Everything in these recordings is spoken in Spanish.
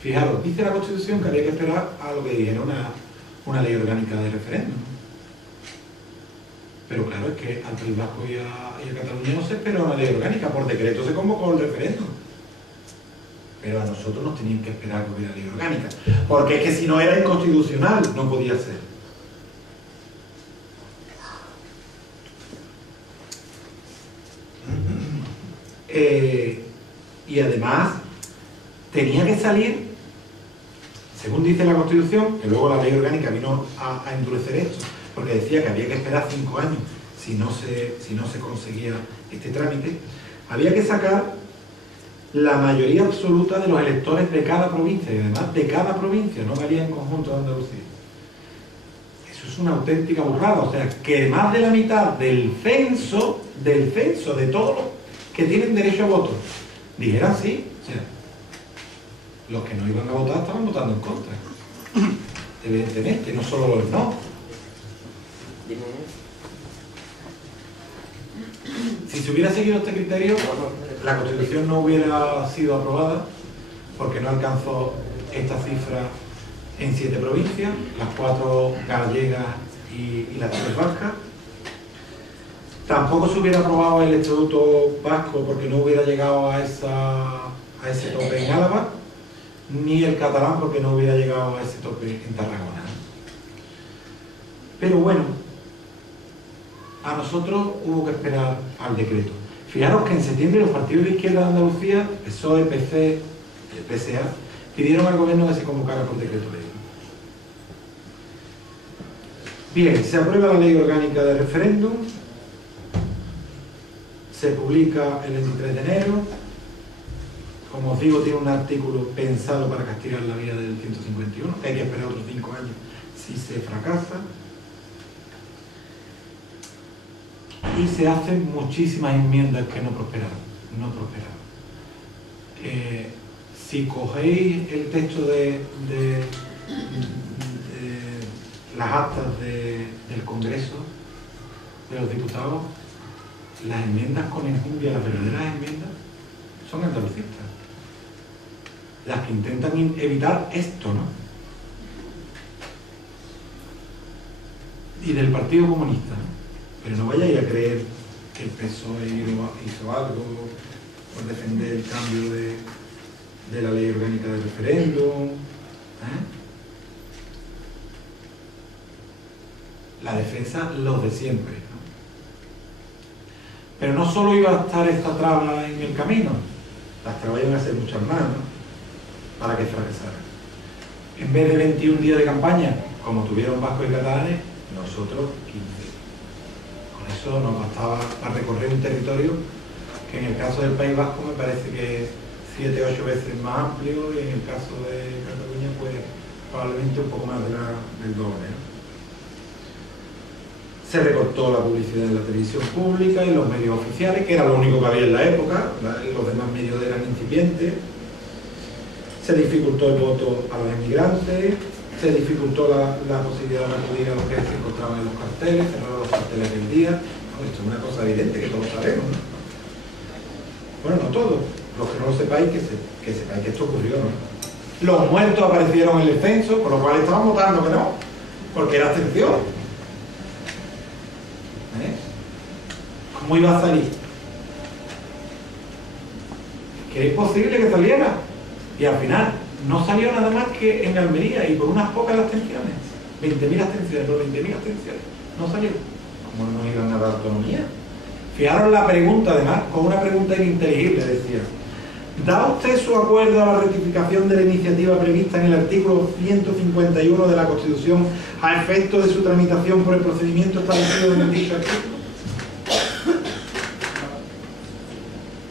Fijaros, dice la Constitución que había que esperar a lo que dijera una ley orgánica de referéndum. Pero claro, es que al País Vasco y a Cataluña no se espera una ley orgánica, por decreto se convocó el referéndum. Pero a nosotros nos tenían que esperar que hubiera ley orgánica, porque es que si no era inconstitucional, no podía ser. Y además tenía que salir, según dice la Constitución, que luego la ley orgánica vino a endurecer esto, porque decía que había que esperar 5 años si no se conseguía este trámite, había que sacar la mayoría absoluta de los electores de cada provincia, y además de cada provincia, no valía en conjunto de Andalucía. Eso es una auténtica burrada, o sea, que más de la mitad del censo de todos los que tienen derecho a voto, dijeran sí, o sea, los que no iban a votar estaban votando en contra, evidentemente, no solo los no. Si se hubiera seguido este criterio, la Constitución no hubiera sido aprobada, porque no alcanzó esta cifra en 7 provincias, las 4 gallegas y las 3 vascas. Tampoco se hubiera aprobado el Estatuto Vasco porque no hubiera llegado a ese tope en Álava, ni el catalán porque no hubiera llegado a ese tope en Tarragona. Pero bueno, a nosotros hubo que esperar al decreto. Fijaros que en septiembre los partidos de izquierda de Andalucía, PSOE, PC y PSA, pidieron al gobierno que se convocara por decreto ley. Bien, se aprueba la ley orgánica de referéndum, se publica el 23 de enero, como os digo, tiene un artículo pensado para castigar la vía del 151, que hay que esperar otros 5 años si se fracasa. Y se hacen muchísimas enmiendas que no prosperaron. Si cogéis el texto de las actas del Congreso de los Diputados, las enmiendas con enjundia, las verdaderas enmiendas, son andalucistas. Las que intentan evitar esto, ¿no? Y del Partido Comunista, ¿no? Pero no vayáis a creer que el PSOE hizo algo por defender el cambio de la ley orgánica del referéndum. La defensa, los de siempre, ¿no? Pero no solo iba a estar esta traba en el camino, las trabas iban a ser muchas más, ¿no? Para que fracasara. En vez de 21 días de campaña, como tuvieron vascos y catalanes, nosotros 15. Eso nos bastaba para recorrer un territorio que en el caso del País Vasco me parece que es 7 o 8 veces más amplio, y en el caso de Cataluña pues probablemente un poco más del doble, ¿no? Se recortó la publicidad en la televisión pública y los medios oficiales, que era lo único que había en la época, los demás medios eran incipientes. Se dificultó el voto a los inmigrantes, se dificultó la posibilidad de acudir a lo que se encontraba en los carteles, cerraron los carteles aquel día. No, esto es una cosa evidente que todos sabemos, ¿no? Bueno, no todos, los que no lo sepáis, que sepáis que esto ocurrió, ¿no? Los muertos aparecieron en el censo, por lo cual estaban votando que no, porque era abstención. ¿Cómo iba a salir? Que es posible que saliera, y al final no salió nada más que en Almería, y por unas pocas abstenciones, 20.000 abstenciones, pero 20.000 abstenciones, no salió. ¿Cómo no iban a dar autonomía? Fijaros la pregunta, además, con una pregunta ininteligible, decía: ¿da usted su acuerdo a la rectificación de la iniciativa prevista en el artículo 151 de la Constitución a efecto de su tramitación por el procedimiento establecido en el dicho artículo?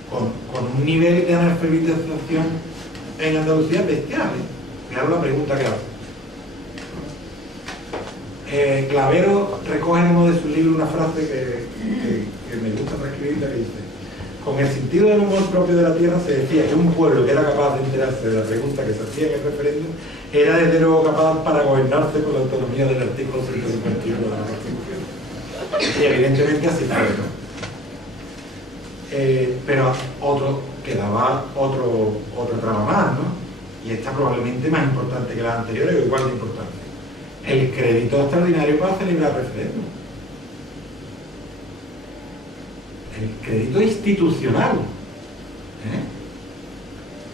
Con un nivel de analfabetización en Andalucía bestial, ¿eh? Fijaros la pregunta que hace. Clavero recoge en uno de sus libros una frase que me gusta transcribirla, que dice: con el sentido del humor propio de la tierra se decía que un pueblo que era capaz de enterarse de la pregunta que se hacía en el referéndum era desde luego capaz para gobernarse con la autonomía del artículo 151 de la Constitución. Y evidentemente así fue, ¿no? Pero quedaba otra trama más, ¿no? y esta probablemente más importante que las anteriores o igual de importante, el crédito extraordinario para celebrar referéndum. El crédito institucional.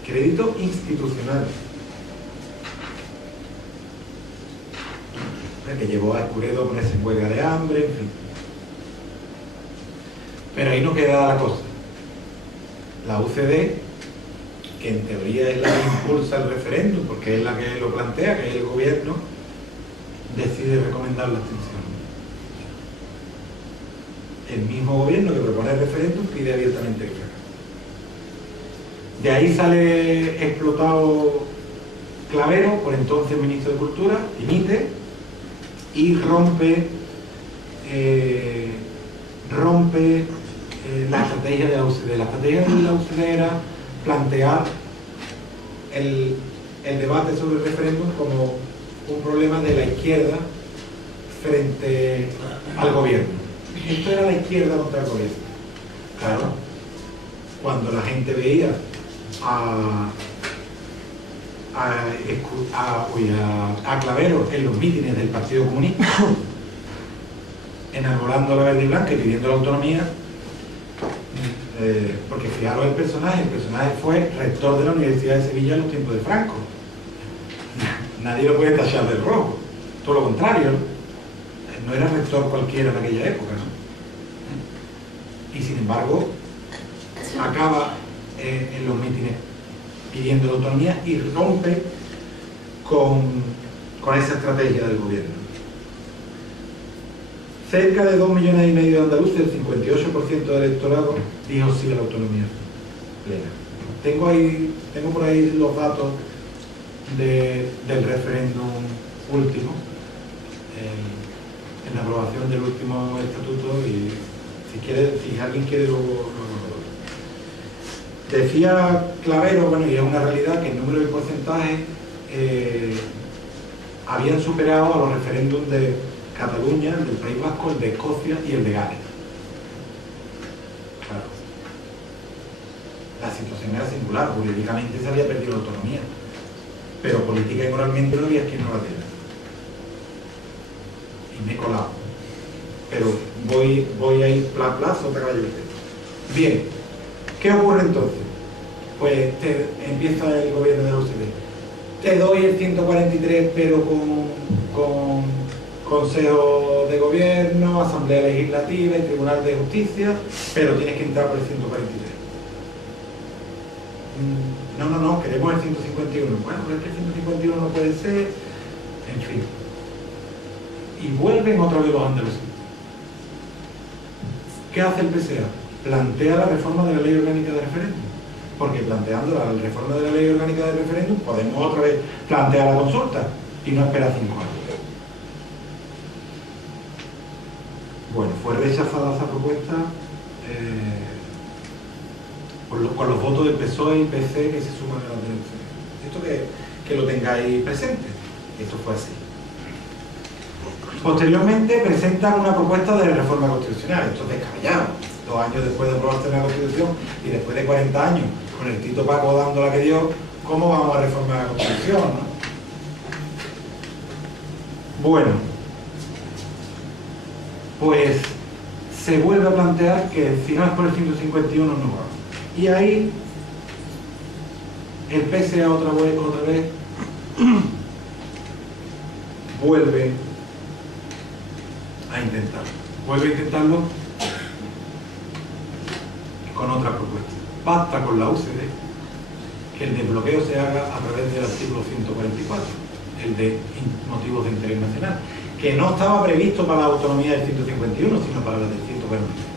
Crédito institucional. Que llevó a Escuredo a ponerse en huelga de hambre, en fin. Pero ahí no queda la cosa. La UCD, que en teoría es la que impulsa el referéndum, porque es la que lo plantea, que es el gobierno, decide recomendar la abstención. El mismo gobierno que propone el referéndum pide abiertamente el fracaso. De ahí sale explotado Clavero, por entonces ministro de Cultura, dimite y rompe la estrategia de la UCD. La estrategia de la UCD era plantear el debate sobre el referéndum como un problema de la izquierda frente al gobierno. Esto era la izquierda contra el gobierno. Claro, cuando la gente veía a Clavero en los mítines del Partido Comunista, enamorando a la verde y blanca y pidiendo la autonomía, porque fijaros el personaje fue rector de la Universidad de Sevilla en los tiempos de Franco. Nadie lo puede tachar de rojo, todo lo contrario, no era rector cualquiera en aquella época, ¿no? Y sin embargo acaba en los mítines pidiendo la autonomía y rompe con esa estrategia del gobierno. Cerca de 2,5 millones de andaluces, el 58% del electorado, dijo sí a la autonomía plena. Tengo por ahí los datos del referéndum último, en la aprobación del último estatuto, y si alguien quiere lo decía Clavero, bueno, y es una realidad que el número de porcentajes habían superado a los referéndums de Cataluña, el del País Vasco, el de Escocia y el de Gales. Claro. La situación era singular, jurídicamente se había perdido la autonomía, pero política y moralmente no había quien no la diera. Y me he colado. Pero voy a ir plazo otra caballo. Bien, ¿qué ocurre entonces? Pues empieza el gobierno de la UCD. Te doy el 143, pero con Consejo de Gobierno, Asamblea Legislativa y Tribunal de Justicia, pero tienes que entrar por el 143. No, queremos el 151. Bueno, pero es que el 151 no puede ser, en fin. Y vuelven otra vez los andaluces. ¿Qué hace el PSA? Plantea la reforma de la Ley Orgánica de Referéndum. Porque planteando la reforma de la Ley Orgánica de Referéndum podemos otra vez plantear la consulta y no esperar 5 años. Bueno, fue rechazada esa propuesta con los votos del PSOE y PC que se suman a la dirección. Esto que lo tengáis presente. Esto fue así. Posteriormente presentan una propuesta de reforma constitucional. Esto es descabellado. 2 años después de aprobarse la Constitución y después de 40 años con el Tito Paco dando la que dio, ¿cómo vamos a reformar la Constitución, no? Bueno, pues se vuelve a plantear que si no es por el 151 no va. Y ahí el PSA otra vez vuelve a intentarlo con otra propuesta. Basta con la UCD que el desbloqueo se haga a través del artículo 144, el de motivos de interés nacional, que no estaba previsto para la autonomía del 151, sino para la del 143.